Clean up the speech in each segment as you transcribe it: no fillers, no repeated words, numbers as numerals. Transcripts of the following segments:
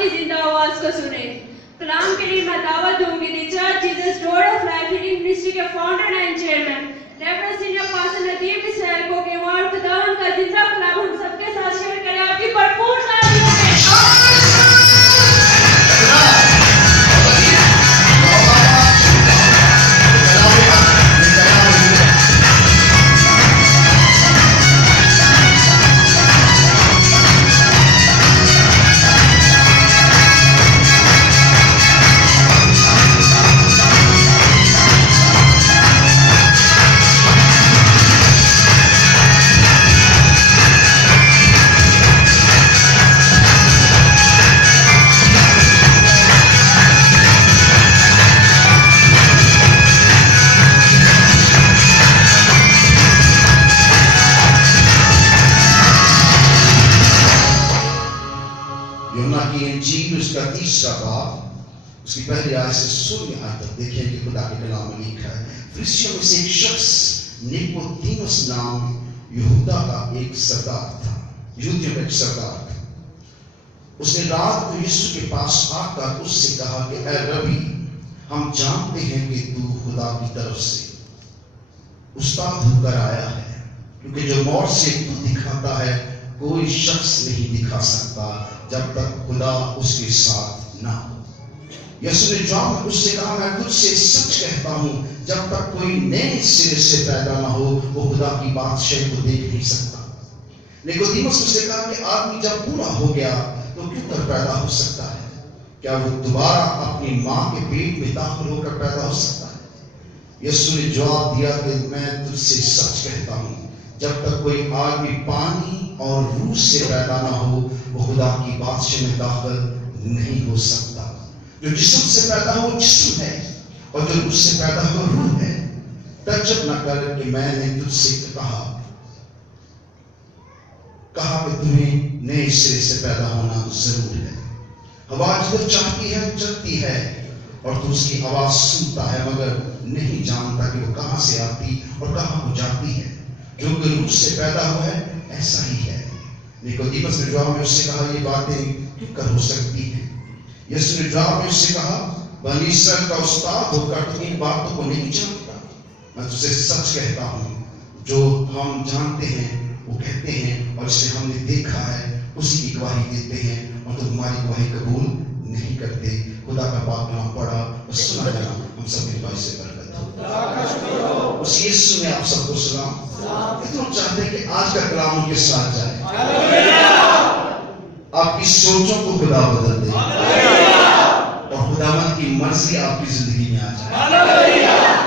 की जिंदा आवाज को सुने। कलाम के लिए मैं दावत दूंगी the church Jesus road of life healing ministry के founder and chairman reverend senior pastor Nadeem Israel को के वहाँ खुदावन का जिंदा कलाम हम सबके साथ शेयर करें। आपकी भरपूर तालियों में उसका तीसरा बाब उसकी पहली आयत से 16 आयत तक देखिए कि खुदा के कलाम में लिखा है। फरिसियों में से एक शख्स निकोदेमुस नाम यहूदा का एक सरदार था, यहूदियों का एक सरदार था। उसने रात को यीशु के पास आकर उससे कहा कि ऐ रबी, हम जानते हैं कि तू खुदा की तरफ से उस्ताद होकर आया है, क्योंकि जो मौत से तू दिखाता है कोई शख्स नहीं दिखा सकता जब तक खुदा उसके साथ ना हो। यीशु ने जवाब में उससे कहा, मैं तुझसे सच कहता हूं, जब तक कोई नए सिरे से पैदा ना हो वो खुदा की बादशाही को देख नहीं सकता। निकोदेमुस उससे कहा कि आदमी जब पूरा हो गया तो क्यों कर पैदा हो सकता है? क्या वो दोबारा अपनी मां के पेट में दाखिल होकर पैदा हो सकता है? यीशु ने जवाब दिया कि मैं तुझसे सच कहता हूं, जब तक कोई आदमी पानी और रूह से पैदा ना हो वो खुदा की बादशाही में दाखिल नहीं हो सकता। जो जिस्म से पैदा हो जिस्म है और जो रूह से पैदा हो रूह है। तज्जब न कर कि मैंने तुझसे कहा कि तुम्हें नए सिरे से पैदा होना जरूर है। हवा जिधर चाहती है चलती है और तू उसकी आवाज सुनता है मगर नहीं जानता कि वो कहां से आती और कहां को जाती है। जो कोई रूह से पैदा हुआ है ऐसा ही है। निकोदेमुस ने जवाब में उससे कहा, ये बातें क्यों कर हो सकती हैं? यीशु ने जवाब में उससे कहा, बनी इस्राएल का उस्ताद होकर तो इन बातों को नहीं जानता। मैं तुझे सच कहता हूं, जो हम जानते हैं वो कहते हैं और जिसे हमने देखा है उसी की गवाही देते हैं और तुम हमारी गवाही कबूल नहीं करते। खुदा का पाक कलाम पढ़ा और सुना जाना हम सबकी गवाही से बरकत हो। उस यीशु में आप सबको सलाम। तो चाहते हैं कि आज का कलाम उनके साथ जाए, आपकी सोचों को खुदा बदल दे और खुदावंद की मर्जी आपकी जिंदगी में आ जाए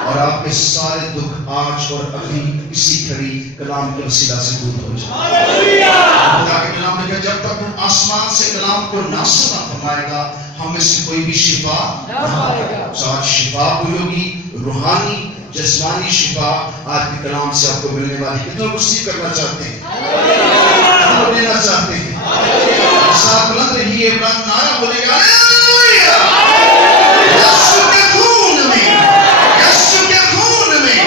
और आपके सारे दुख आज और अभी इसी घड़ी कलाम के वसीला से दूर हो जाए। खुदा के कलाम ने कहा, जब तक तुम आसमान से कलाम को ना सुना फरमाएगा हम में से कोई भी शिफा ना पाएगा। आज शिफा कोई होगी, रूहानी जिस्मानी शिफा आज के कलाम से आपको मिलने वाली। कितने लोग सीख करना चाहते हैं, कितने लेना चाहते हैं? साथ बुलंद रहिए, बुलंद नारा बोलेगा, यीशु के खून में, यीशु के खून में,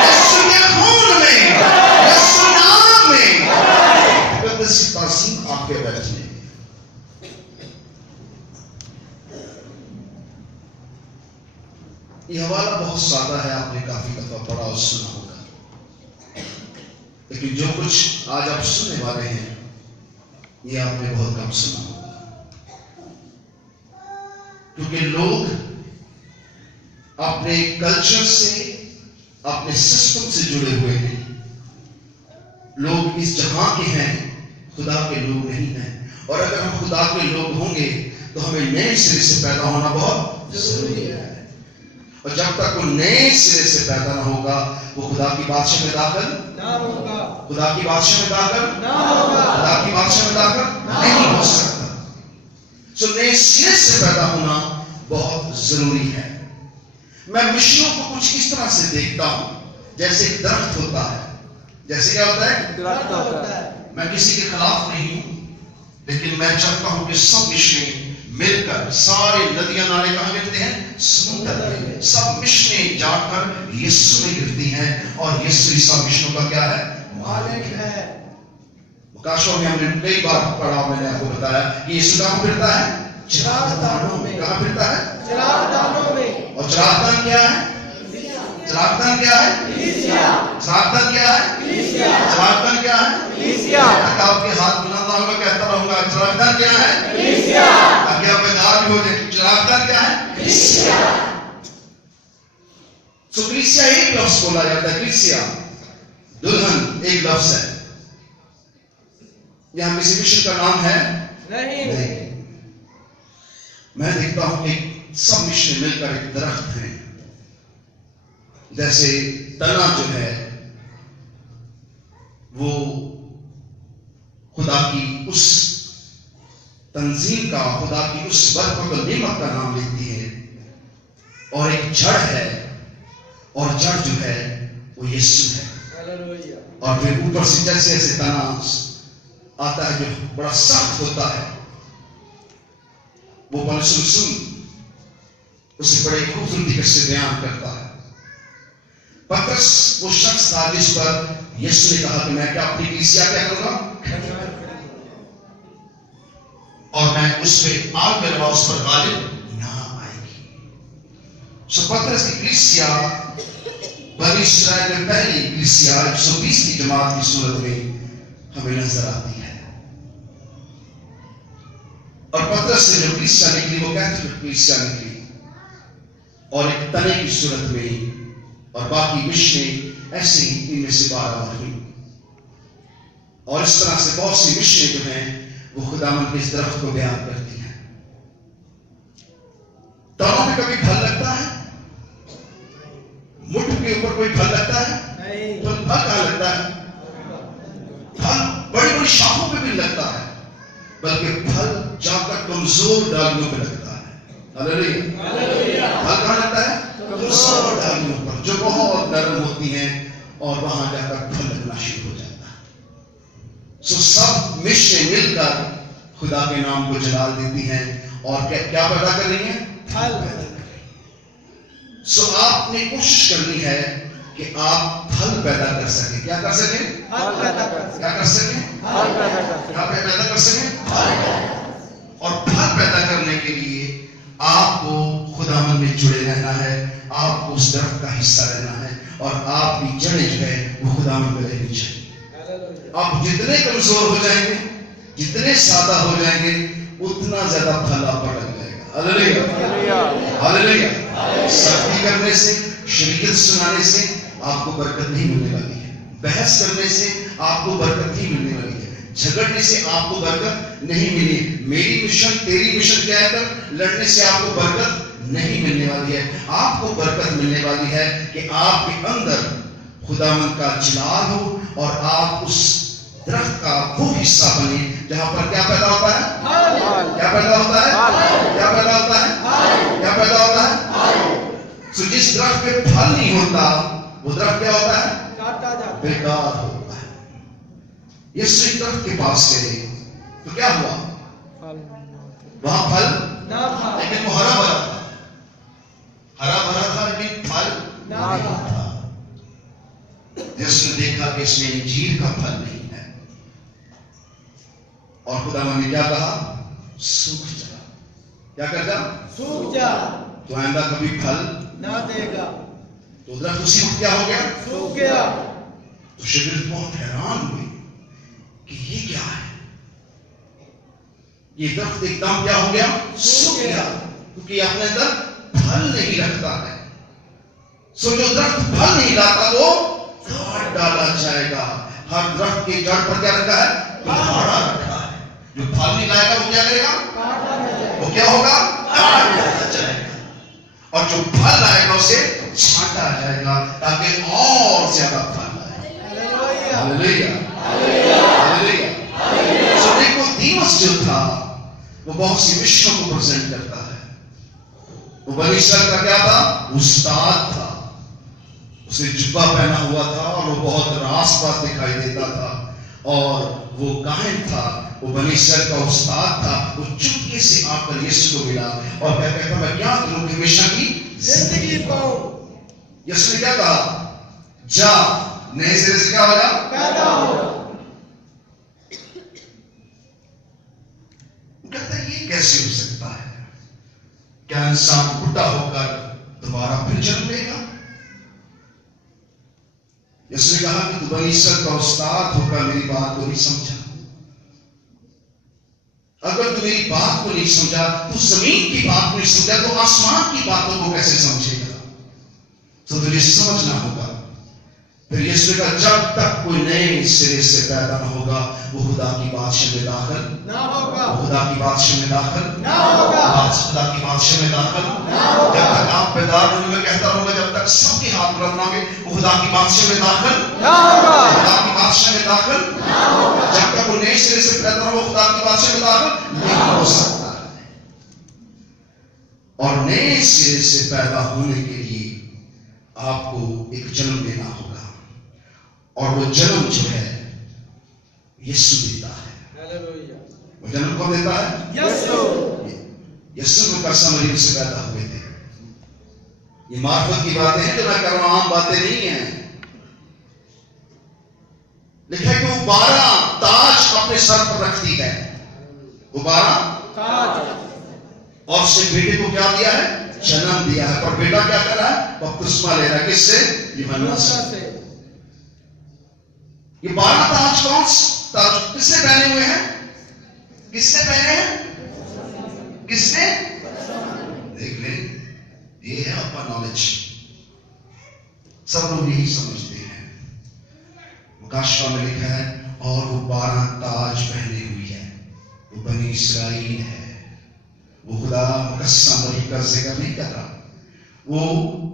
यीशु के खून में, यीशु नाम में मुकद्दस तासीम आपके बैठने। ये हवाला बहुत सादा है, आपने काफी दफा पढ़ा और सुना होगा, लेकिन जो कुछ आज आप सुनने वाले हैं ये आपने बहुत कम सुना होगा, क्योंकि लोग अपने कल्चर से अपने सिस्टम से जुड़े हुए हैं। लोग इस जहां के हैं, खुदा के लोग नहीं हैं। और अगर हम खुदा के लोग होंगे तो हमें नए सिरे से पैदा होना बहुत जरूरी है। और जब तक वो नए सिरे से पैदा ना होगा वो खुदा की बादशाह में दाखिल ना होगा, खुदा की बादशाह में दाखिल ना होगा, खुदा की बादशाह में दाखिल नहीं हो सकता। सो नए सिरे से पैदा होना बहुत जरूरी है। मैं मिशनों को कुछ इस तरह से देखता हूं, जैसे एक दरख्त होता है। जैसे क्या होता है? दरख्त होता है। मैं किसी के खिलाफ नहीं हूं, लेकिन मैं चाहता हूं कि सब मिशनें मिलकर, सारे नदियां नाले कहां गिरते हैं? समुद्र में। सब मिशनें जाकर यीशु में गिरती हैं और यीशु ही सब मिशनों का क्या है? मालिक है। मुकाशों में हमने कई बार पढ़ा, मैंने आपको बताया कि यीशु कहां फिरता है? चिरागदानों में। कहाँ फिरता है? चिरागदानों में। और चिरागदान क्या है? चिरागदान क्या है? चिरागदान क्या है? चिरागदान क्या है? आपके हाथ मिलाता होगा, कहता रहूंगा चिरागदान क्या है? ताकि आप बेदार भी हो जाए। चिरागदान क्या है? तो कलीसिया एक लफ्ज बोला जाता है, कलीसिया दुल्हन एक लफ्ज है। यहां किसी मिशन का नाम है नहीं। मैं देखता हूं कि सब मिशन मिलकर एक दरख्त है। जैसे तना जो है वो खुदा की उस तंजीम का, खुदा की उस बरकत और नेमत का नाम लेती है, और एक जड़ है, और जड़ जो है वो यीशु है। और फिर ऊपर से जैसे जैसे तना आता है जो बड़ा सख्त होता है, वो पौलुस रसूल उसे बड़े खूबसूरती से बयान करता है। पतरस वो शख्स था जिस पर यीशु ने कहा कि मैं क्या अपनी कलीसिया क्या करूंगा, और मैं उस पर आग मेरा उस पर गालिब ना आएगी। सो पतरस की कलीसिया बनी इस्राएल में पहली कलीसिया 120 की जमात की सूरत में हमें नजर आती है। और पतरस से जो कलीसिया निकली वो कैथोलिक कलीसिया निकली, और एक तने की सूरत में, और बाकी मिशनें ऐसे ही इनमें से 12 हुई। और इस तरह से बहुत सी मिशनें जो हैं वो खुदावंद के इस दरख्त को बयान करती हैं। तनों पे कभी फल लगता है? मुठ के ऊपर कोई फल लगता है? तो फल कहां लगता है? फल बड़ी बड़ी शाखों पे भी लगता है, बल्कि फल जाकर कमजोर डालियों पे लगता है। हालेलुया। फल कहां लगता है? कमजोर डालियों पर, जो बहुत नरम होती हैं, और वहां जाकर फल लगना शुरू हो जाता है। सो सब मिशनें मिलकर खुदा के नाम को जलाल देती हैं, और क्या पैदा कर रही हैं? फल पैदा कर रही हैं। सो आपने कोशिश करनी है कि आप फल पैदा कर सकें। क्या कर सकें? फल पैदा कर सकें। क्या कर सकें? फल पैदा कर सकें। क्या पैदा कर सकें? और फल पैदा करने के लिए आपको खुदावंद में जुड़े रहना है, आपको उस दरख्त का हिस्सा रहना है, और आपकी जड़ें जो है वो खुदावंद में रहनी चाहिए। आप जितने कमजोर हो जाएंगे, जितने सादा हो जाएंगे, उतना ज्यादा फल आप पर लग जाएगा। हालेलुया। हालेलुया। सख्ती करने से, शरीयत सुनाने से आपको बरकत नहीं मिलने वाली है। बहस करने से आपको बरकत नहीं मिलने वाली है। झगड़ने से आपको बरकत नहीं मिली। मेरी मिशन तेरी मिशन क्या है, लड़ने से आपको बरकत नहीं मिलने वाली है। आपको बरकत मिलने वाली है कि आपके अंदर खुदावंद का जलाल हो, और आप उस दरख्त का वो हिस्सा बने जहां पर क्या पैदा होता है? क्या पैदा होता है? क्या पैदा होता है? क्या पैदा होता है? तो जिस दरख्त पे फल नहीं होता, वो दरख्त क्या होता है? बेकार होता है। यीशु एक दरख्त के पास गए, तो क्या हुआ? वहां फल ना था, लेकिन वो हरा भरा था। हरा भरा था लेकिन फल ना था। यीशु ने देखा कि इसमें अंजीर का फल नहीं है, और खुदावंद ने क्या कहा? सूख जा। क्या कर जा? सूख जा, तो आइंदा कभी फल ना देगा। तो दरख्त उसी वक्त क्या हो गया? सूख गया। तो शागिर्द बहुत हैरान हुए कि ये क्या है, ये दरख्त एकदम क्या हो गया? सूख गया, क्योंकि अपने अंदर फल नहीं रखता है। सो जो दरख्त फल नहीं लाता वो काट डाला जाएगा। हर दरख्त के जड़ पर क्या रखा है? कुल्हाड़ा रखा है। जो फल नहीं लाएगा वो क्या करेगा? वो क्या होगा? काट डाला जाएगा। और जो फल लाएगा उसे छांटा जाएगा, ताकि और ज्यादा फल लाए। हालेलुया। हालेलुया। सो निकोदेमुस जो था वो बहुत सी मिशनों को प्रेजेंट करता है। वो बनी इस्राएल का क्या था? उस्ताद था। उसने जुब्बा पहना हुआ था, और वो बहुत रास पास दिखाई देता था, और वो काहिन था, वो बनी इस्राएल का उस्ताद था। वो चुपके से आकर यीशु को मिला, और कहता मैं क्या करूं कि हमेशा की जिंदगी पाऊं। यीशु ने क्या कहा? जा, नए सिरे से क्या हो जा? पैदा हो। कहता ये कैसे हो सकता है? क्या इंसान बुढ़ा होकर दोबारा फिर जन्म लेगा? यीशु ने कहा कि तू बनी इसराइल का उस्ताद होकर मेरी बात को नहीं समझा। अगर तू मेरी बात को नहीं समझा, तू जमीन की बात को नहीं समझा, तो आसमान की बातों को कैसे समझेगा? तो तुझे समझना होगा। फिर यीशु ने कहा जब तक कोई नए सिरे से पैदा न होगा वो खुदा की बादशाह में दाखिल ना होगा। खुदा की बादशाह में दाखिल ना होगा। खुदा की बादशाह में दाखिल ना होगा। जब तक आप बेदार होंगे, मैं कहता रहूंगा, जब तक सबके हाथ बुलंद होंगे वो खुदा की बादशाह में दाखिल ना होगा। खुदा की बादशाह में दाखिल ना होगा। जब तक वो नए सिरे से पैदा न हो खुदा की बादशाह में दाखिल नहीं हो सकता है। और नए सिरे से पैदा होने के लिए आपको एक जन्म लेना होगा, और वो जन्म जो है यीशु देता है। वो जन्म कौन देता है? यीशु कसा मरियम से पैदा हुए थे। ये मार्फत की बातें हैं जो मैं कर रहा हूं, आम बातें नहीं हैं। लिखा है कि वो 12 ताज अपने सर पर रखती है। वो 12 ताज, और उसने बेटे को क्या दिया है? जन्म दिया है। और बेटा क्या कर रहा है? बपतिस्मा ले रहा है। किससे? यूहन्ना से। ये 12 ताज कौन ताज किसने पहने हुए हैं? किसने पहने हैं? किसने? देख ले, ये है आपका नॉलेज। सब लोग यही समझते हैं। मुकाशवा में लिखा है और वो 12 ताज पहने हुई है। वो बनी इसराइल है। वो खुदा मुकस्सम वही का जिक्र नहीं कर रहा, वो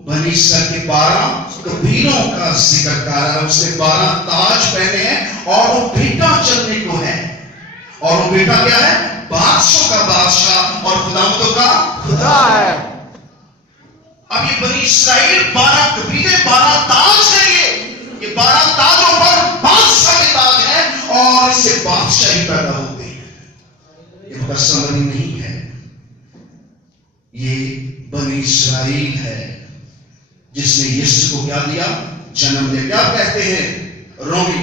बनी इसराइल के 12 कबीलों का जिक्र कर रहा है। उसने 12 ताज पहने हैं और वो बेटा जन्मने को है। और वो बेटा क्या है? बादशाह का बादशाह और खुदावंदों का खुदा है। अब ये बनी इसराइल 12 कबीले, 12 ताज है। ये 12 ताजों पर बादशाह के ताज है और इससे बादशाह ही पैदा होते हैं। ये मुकस्सम नहीं है, ये बनी इसराइल है जिसने यीशु को क्या दिया? जन्म दिया। क्या कहते हैं रोमी?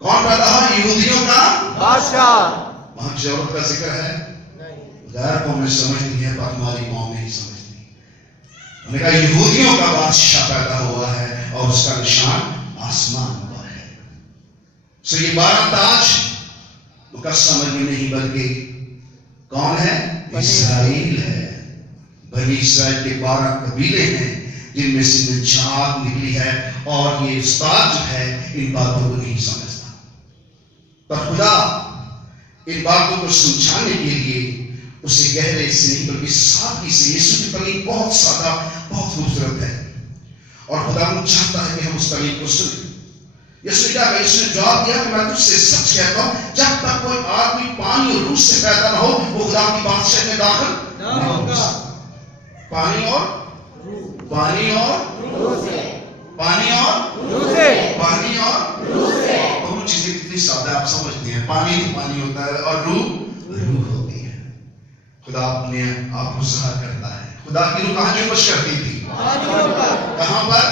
कौन पैदा हुआ? यहूदियों का बादशाह। वहां की औरत का जिक्र है? गैर कौम में समझती है, पर हमारी कौम नहीं समझती। हमने कहा यहूदियों का बादशाह पैदा हुआ है और उसका निशान आसमान पर है। सो ये 12 ताज मुकस्सम में नहीं बल्कि कौन है? इसराइल है। बनी इसराइल के 12 कबीले हैं जिनमें से निजात निकली है। और ये उस्ताद जो है इन बातों को नहीं समझता, पर खुदा इन बातों को समझाने के लिए उसे गहरे से नहीं बल्कि सादगी से, यीशु की तालीम बहुत सादा, बहुत खूबसूरत है और खुदा चाहता है कि हम उस तालीम को सुने। यीशु ने क्या कहा? यीशु ने जवाब दिया कि मैं तुझसे सच कहता हूं, जब तक कोई आदमी पानी और रूह से पैदा ना हो वो खुदा की बादशाह में दाखिल ना होगा। पानी और रूह से, पानी और रूह से, दोनों चीजें कितनी सादा आप समझते हैं। पानी तो पानी होता है और रूह होती है। खुदा अपने आप को ज़ाहिर करता है। खुदा की रूह कहां जुम्बश करती थी? कहां पर?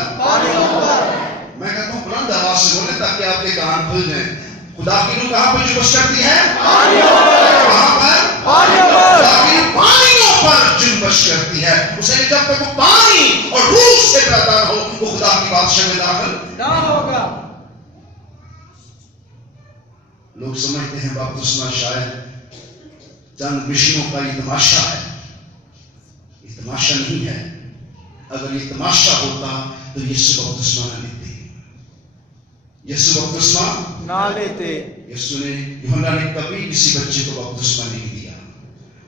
मैं कहता हूं बुलंद आवाज से बोले ताकि आपके कान खुल जाएं। खुदा की रूह कहां पर जुम्बश करती है? कहां पर? पानियों पर जुम्बश करती है। उसे जब तक वो पानी और रूह से पैदा हो वो खुदा की बादशाह में दाखिल ना होगा। लोग समझते हैं बपतिस्मा शायद चंद विषयों का ये तमाशा है। ये तमाशा नहीं है। अगर ये तमाशा होता तो यीशु बपतिस्मा न लेते। यीशु बपतिस्मा ना लेते। यीशु ने, यूहन्ना ने कभी किसी बच्चे को बपतिस्मा नहीं दिया,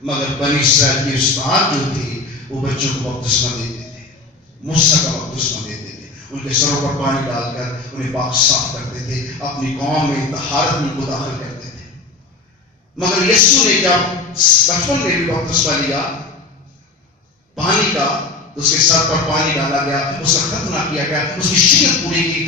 मगर बनी इसराइल के उस्ताद जो थे वो बच्चों को बपतिस्मा देते थे। मूसा का बपतिस्मा देते थे, उनके सरों पर पानी डालकर उन्हें पाक साफ करते थे, अपनी कौम में तहारत में उनको दाखिल करते थे। मगर यीशु ने जब बचपन में भी बपतिस्मा लिया पानी का, तो उसके सर पर पानी डाला गया, उसका खतना किया गया, उसकी शरीयत पूरी की।